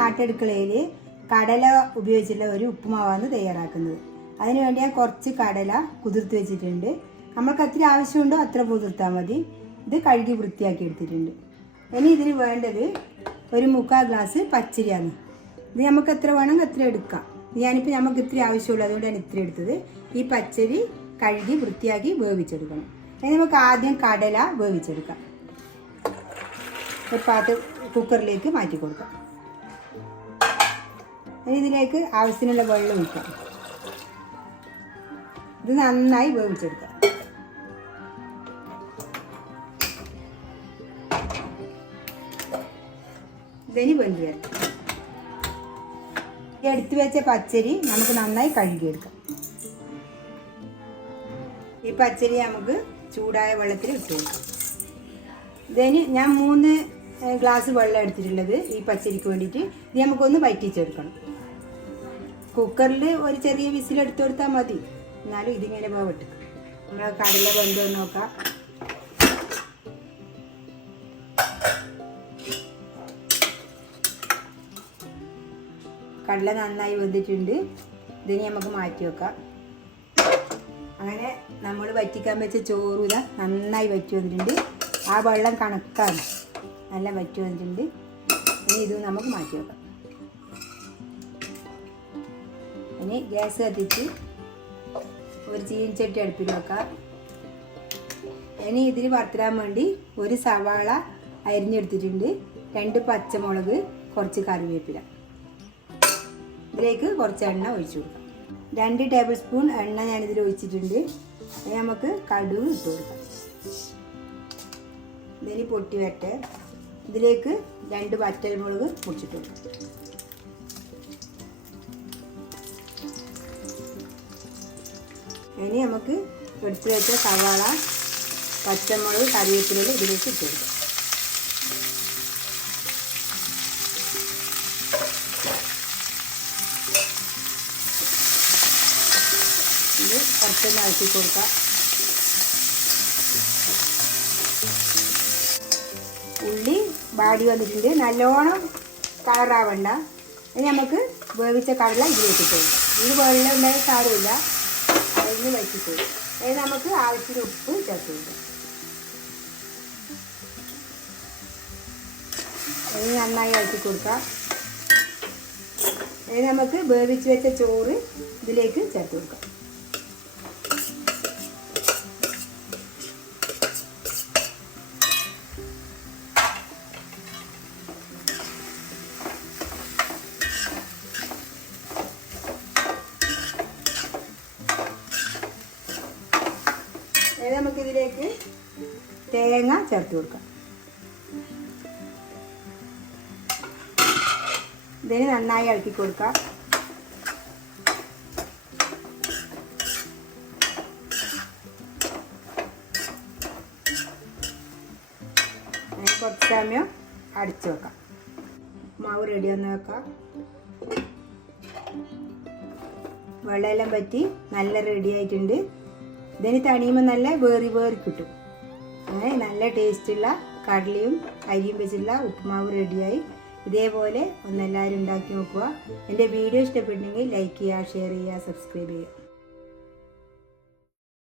നാട്ടടുക്കളയിൽ കടല ഉപയോഗിച്ചുള്ള ഒരു ഉപ്പുമാവാണ് തയ്യാറാക്കുന്നത്. അതിനുവേണ്ടി ഞാൻ കുറച്ച് കടല കുതിർത്ത് വെച്ചിട്ടുണ്ട്. നമ്മൾക്ക് എത്ര ആവശ്യമുണ്ടോ അത്ര കുതിർത്താൽ മതി. ഇത് കഴുകി വൃത്തിയാക്കി എടുത്തിട്ടുണ്ട്. ഇനി ഇതിന് വേണ്ടത് ഒരു 3/4 ഗ്ലാസ് പച്ചരിയാണ്. ഇത് നമുക്ക് എത്ര വേണമെങ്കിൽ അത്ര എടുക്കാം. ഞാനിപ്പോൾ നമുക്ക് ഇത്ര ആവശ്യമുള്ളൂ, അതുകൊണ്ടാണ് ഇത്ര എടുത്തത്. ഈ പച്ചരി കഴുകി വൃത്തിയാക്കി വേവിച്ചെടുക്കണം. ഇനി നമുക്ക് ആദ്യം കടല വേവിച്ചെടുക്കാം. ഒരു പാത്രം കുക്കറിലേക്ക് മാറ്റി കൊടുക്കാം. ഇനി ഇതിലേക്ക് ആവശ്യത്തിനുള്ള വെള്ളം ഒഴിക്കാം. ഇത് നന്നായി വേവിച്ചെടുക്കാം. ഇതിന് വെന്ത് വരണം. ഈ എടുത്തു വെച്ച പച്ചരി നമുക്ക് നന്നായി കഴുകിയെടുക്കാം. ഈ പച്ചരി നമുക്ക് ചൂടായ വെള്ളത്തിൽ ഇട്ട് കൊടുക്കാം. ഇതിന് ഞാൻ 3 ഗ്ലാസ് വെള്ളം എടുത്തിട്ടുള്ളത് ഈ പച്ചരിക്ക് വേണ്ടിയിട്ട്. ഇത് നമുക്കൊന്ന് വറ്റിച്ചെടുക്കണം. കുക്കറിൽ ഒരു ചെറിയ വിസിലെടുത്ത് കൊടുത്താൽ മതി. എന്നാലും ഇതിങ്ങനെ പോകട്ടെ. നമ്മൾ കടല വെന്തോ നോക്കാം. കടല നന്നായി വെന്തിട്ടുണ്ട്. ഇതിന് നമുക്ക് മാറ്റി വെക്കാം. അങ്ങനെ നമ്മൾ വറ്റിക്കാൻ വെച്ച ചോറ് ഇതാ നന്നായി വറ്റി വന്നിട്ടുണ്ട്. ആ വെള്ളം കണക്കാണ്, നല്ല വറ്റി വന്നിട്ടുണ്ട്. ഇനി ഇത് നമുക്ക് മാറ്റി വെക്കാം. ഇനി ഗ്യാസ് കത്തിച്ച് ഒരു ചീനിച്ചട്ടി അടുപ്പിൽ വെക്കാം. ഇനി ഇതിൽ വറുത്തിടാൻ വേണ്ടി ഒരു സവാള അരിഞ്ഞെടുത്തിട്ടുണ്ട്, 2 പച്ചമുളക്, കുറച്ച് കറിവേപ്പില. ഇതിലേക്ക് കുറച്ച് എണ്ണ ഒഴിച്ചു കൊടുക്കാം. 2 ടേബിൾ സ്പൂൺ എണ്ണ ഞാനിതിൽ ഒഴിച്ചിട്ടുണ്ട്. ഇനി നമുക്ക് കടുക് ഇട്ട് കൊടുക്കാം. ഇതിന് പൊട്ടി വരട്ടെ. ഇതിലേക്ക് 2 വറ്റൽമുളക് പൊടിച്ചിട്ട് കൊടുക്കാം. ഇനി നമുക്ക് എടുത്ത് വെച്ച സവാള, പച്ചമുളക്, കറിവേപ്പില ഇതിലേക്ക് ഇട്ട് കൊടുക്കാം. ഇത് കുറച്ചൊന്ന് അഴക്കി കൊടുക്കാം. ഉള്ളി വാടി വന്നിട്ടുണ്ട്, നല്ലോണം കളറാവണ്ട. ഇനി നമുക്ക് വേവിച്ച കടല ഇതിലേക്ക് ഇട്ട് കൊടുക്കാം. ഇത് വെള്ളം ഉണ്ടായ സാരമില്ല, അതിന് വറ്റിട്ട് ഇനി നമുക്ക് ആവശ്യത്തിന് ഉപ്പ് ചേർത്ത് കൊടുക്കാം. ഇനി നന്നായി ഇളക്കി കൊടുക്കാം. ഇനി നമുക്ക് വേവിച്ച് വെച്ച ചോറ് ഇതിലേക്ക് ചേർത്ത് കൊടുക്കാം. നമുക്കിതിലേക്ക് തേങ്ങ ചേർത്ത് കൊടുക്കാം. ഇതിന് നന്നായി ഇളക്കി കൊടുക്കാം. കുറച്ച് സമയം അടിച്ചു വെക്കാം. മാവ് റെഡിയാന്ന് വെക്കാം. വെള്ളമെല്ലാം പറ്റി നല്ല റെഡി ആയിട്ടുണ്ട്. ഇതിന് തണിയുമ്പോൾ നല്ല വേറി കിട്ടും. അങ്ങനെ നല്ല ടേസ്റ്റുള്ള കടലയും അരിയും വെച്ചുള്ള ഉപ്പുമാവ് റെഡിയായി. ഇതേപോലെ ഒന്നെല്ലാവരും ഉണ്ടാക്കി നോക്കുക. എൻ്റെ വീഡിയോ ഇഷ്ടപ്പെട്ടെങ്കിൽ ലൈക്ക് ചെയ്യുക, ഷെയർ ചെയ്യുക, സബ്സ്ക്രൈബ് ചെയ്യുക.